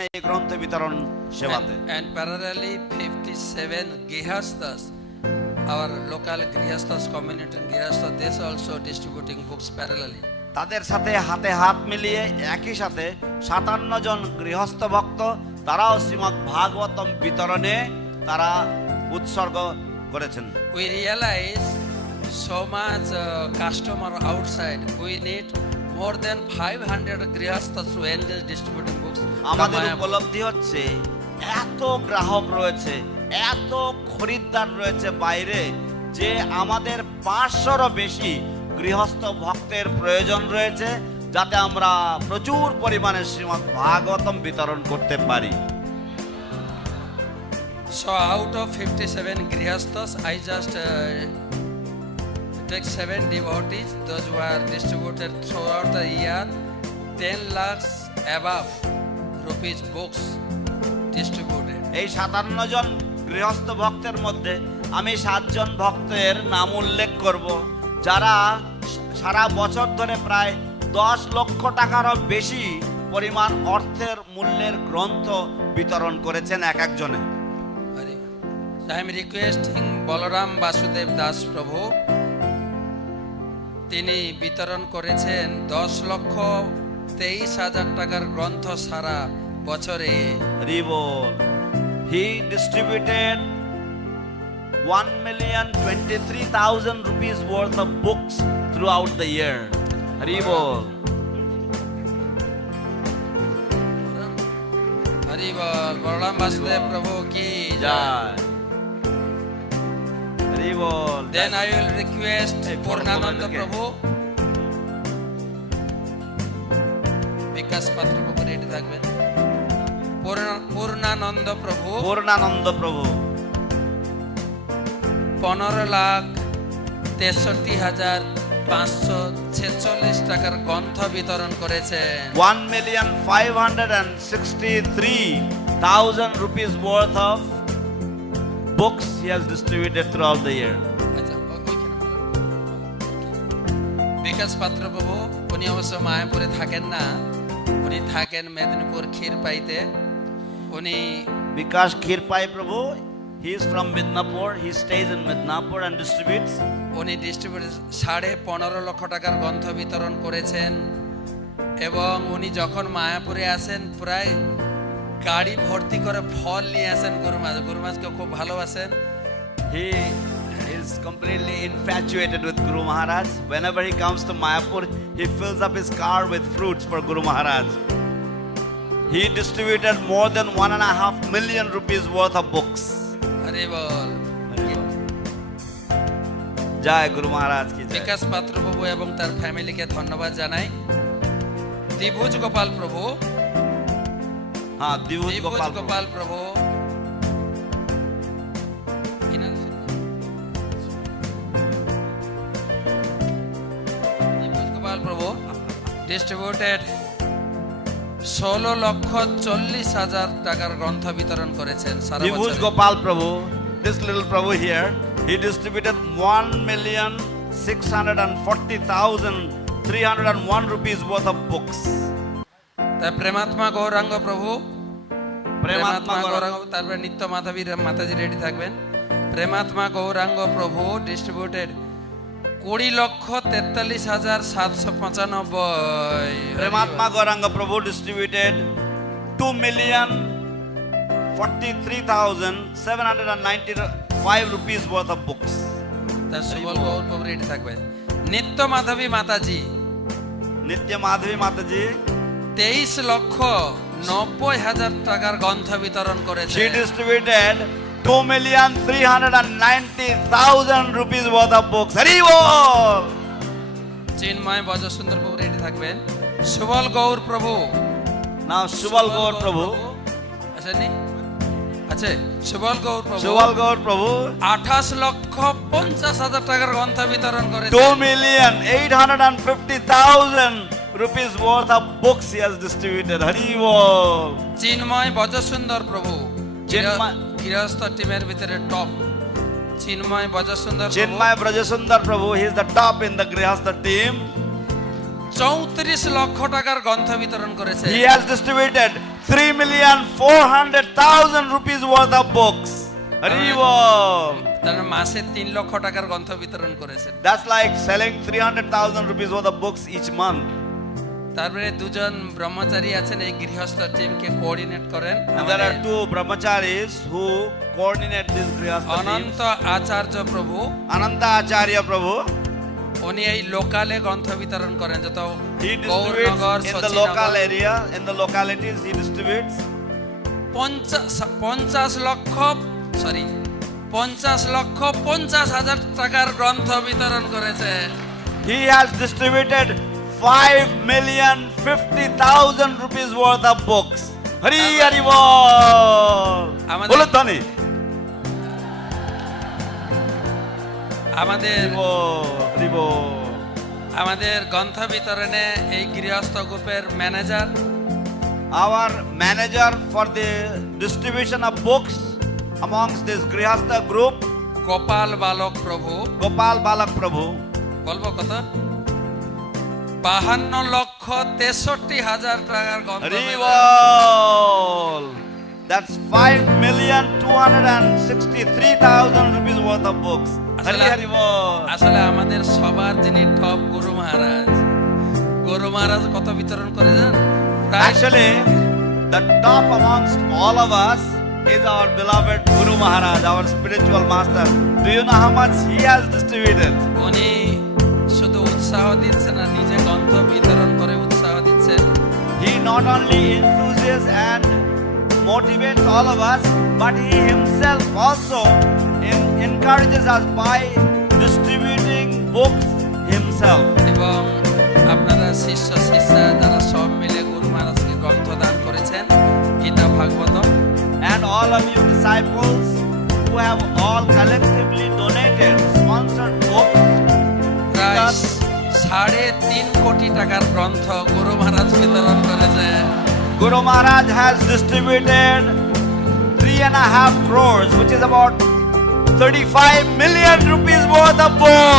এই গ্রন্থ বিতরণ সেবাতে। And parallelly 57 Grihasthas, our local Grihasthas community in Grihastha, they also distributing books parallelly. তাদের সাথে হাতে হাত মিলিয়ে একই সাথে 57 জন গৃহস্থ ভক্ত তারাও শ্রীমদ্ ভাগবতম বিতরণে তারা উৎসর্গ করেছেন। We realize so much customer outside. We need more than 500 Grihasthas to engage distributing books. আমাদের উপলব্ধি হচ্ছে এত গ্রাহক রয়েছে, এত খরিদ্দার রয়েছে বাইরে, যে আমাদের 500রও বেশি গৃহস্থ ভক্তের প্রয়োজন রয়েছে যাতে আমরা প্রচুর পরিমাণে শ্রীমদ্ ভাগবতম বিতরণ করতে পারি। So out of 57 Grihasthas, I just take 7 devotees, those who are distributed throughout the year, 10 lakhs above rupees books distributed. এই 57 জন গৃহস্থ ভক্তের মধ্যে আমি 7 জন ভক্তের নাম উল্লেখ করব যারা সারা বছর ধরে প্রায় 10 লক্ষ টাকারও বেশি পরিমাণ অর্থের মূল্যের গ্রন্থ বিতরণ করেছেন এক একজনে। I am requesting Balaram Basudev Das Prabhu, তিনি বিতরণ করেছেন 10 লক্ষ 23,000 টাকার গ্রন্থ সারা বছরে। Ribol. He distributed 1,23,000 rupees worth of books throughout the year. Ribol. Hari বল, বলরাম বাসুদেব প্রভু কি Jai. Ribol. Then I will request Purnananda Prabhu, বিকাশ পাত্র প্রভু রেডি থাকবেন। পূর্ণানন্দ প্রভু, পূর্ণানন্দ প্রভু 15,63,546 টাকার গ্রন্থ বিতরণ করেছেন। 1,563,000 rupees worth of books he has distributed throughout the year. আচ্ছা, বিকাশ পাত্র প্রভু উনি অবশ্য মায়াপুরে থাকেন না, উনি থাকেন মেদিনীপুর ক্ষীরপাইতে। উনি Bikash Khirpai Prabhu, he is from Midnapur. He stays in Midnapur and distributes. উনি ডিস্ট্রিবিউট 15.5 লক্ষ টাকার গ্রন্থ বিতরণ করেছেন এবং উনি যখন মায়াপুরে আসেন প্রায় গাড়ি ভর্তি করে ফল নিয়ে আসেন। গুরুমাজকে খুব ভালোবাসেন। He is completely infatuated with Guru Maharaj. Whenever he comes to Mayapur, he fills up his car with fruits for Guru Maharaj. He distributed more than 1.5 million rupees worth of books. Hari ball. Jai Guru Maharaj ki jai. বিকাশ পাত্র প্রভু এবং তার ফ্যামিলিকে ধন্যবাদ জানাই। দ্বিভুজ গোপাল প্রভু, हाँ दिवुज দ্বিভুজ गोपाल গোপাল প্রভু দ্বিভুজ গোপাল প্রভু ডিস্ট্রিবিউটেড 16,40,000 টাকার গ্রন্থ বিতরণ করেছেন সারা Divuj বছরে। Gopal Prabhu, this little Prabhu here, he distributed 1,640,301 rupees worth of books. তাই প্রেমাত্মা গৌরাঙ্গ প্রভু, প্রেমাত্মা গৌরাঙ্গ, তারপরে নিত্য মাধবী মাতাজি রেডি থাকবেন। প্রেমাত্মা গৌরাঙ্গ প্রভু distributed 20,43,795। Prematma Gauranga Prabhu distributed 2,43,795 rupees worth of books. তার সুবল গৌর প্রভু রেডি থাকবেন। নিত্য মাধবী মাতাজি Nitya Madhavi Mataji, 23,90,000 টাকার গ্রন্থ বিতরণ she করেছে। distributed 2,390,000 rupees worth of books. Hari Bol! চিন্ময় বজসুন্দর প্রভু রেডি থাকবেন। সুবল গৌর প্রভু, Now Subal Gaur Prabhu, আচ্ছা নি আচ্ছা সুবল গৌর প্রভু Subal Gaur Prabhu, 28,50,000 টাকার গ্রন্থ বিতরণ করেছে। 2,850,000 rupees worth of books he has distributed. Hari Bol! চিন্ময় বজসুন্দর প্রভু চিন্ময়- গৃহস্থ টিমের ভিতরে টপ। চিন্ময় বজসুন্দর প্রভু Chinmay Brajasundar Prabhu, he is the top in the Grihastha team. 34 লক্ষ টাকার গ্রন্থ বিতরণ করেছে। He has distributed 3,400,000 rupees worth of books. Haribo. তারা মাসে 3 লক্ষ টাকার গ্রন্থ বিতরণ করেছেন। That's like selling 300,000 rupees worth of books each month. তারপরে দুজন ব্রহ্মচারী আছেন এই গৃহস্থ টিমকে কোঅর্ডিনেট করেন। And there are two brahmacharis who coordinate this grihastha team. অনন্ত আচার্য প্রভু Ananta Acharya Prabhu. উনি এই লোকালে গ্রন্থ বিতরণ করেন যত He Gaurnagar distributes in the local সচিনগর area, in the localities he distributes. 50 লক্ষ 50,000 টাকার গ্রন্থ বিতরণ করেছে। He has distributed 5,050,000 rupees worth of books. Hari Hari Bol. আমাদের- বলো ধনী। আমাদের Hari Bol. আমাদের গ্রন্থ বিতরণে এই গৃহস্থ গ্রুপের manager Our manager for the distribution of books amongst this Grihastha group, Gopal বালক প্রভু, Gopal Balak Prabhu, বলবো কত? 52,63,000 টাকার গ্রন্থ Hari বিতরণ। Bol. That's 5,263,000 rupees worth of books. Hari Hari Bol. আসলে আমাদের সবার যিনি টপ গুরু মহারাজ কত বিতরণ করে যান? Actually, the top amongst all of us is our beloved Guru Maharaj, our spiritual master. Do you know how much he has distributed? উনি শুধু উৎসাহ দিচ্ছেন না, নিজে গ্রন্থ বিতরণ করে উৎসাহ দিচ্ছেন। He not only enthuses and motivates all of us, but he himself also encourages us by distributing books himself. এবং আপনারা শিষ্য শিষ্যা যারা সব মিলে গুরু মহারাজকে গ্রন্থ দান করেছেন Gita Bhagavatam, And all of you disciples who have all collectively donated, sponsored books, প্রায় 3.5 কোটি টাকার গ্রন্থ গুরু মহারাজ বিতরণ করেছেন। Guru Maharaj has distributed 3.5 crores, which is about 35 million rupees worth of books.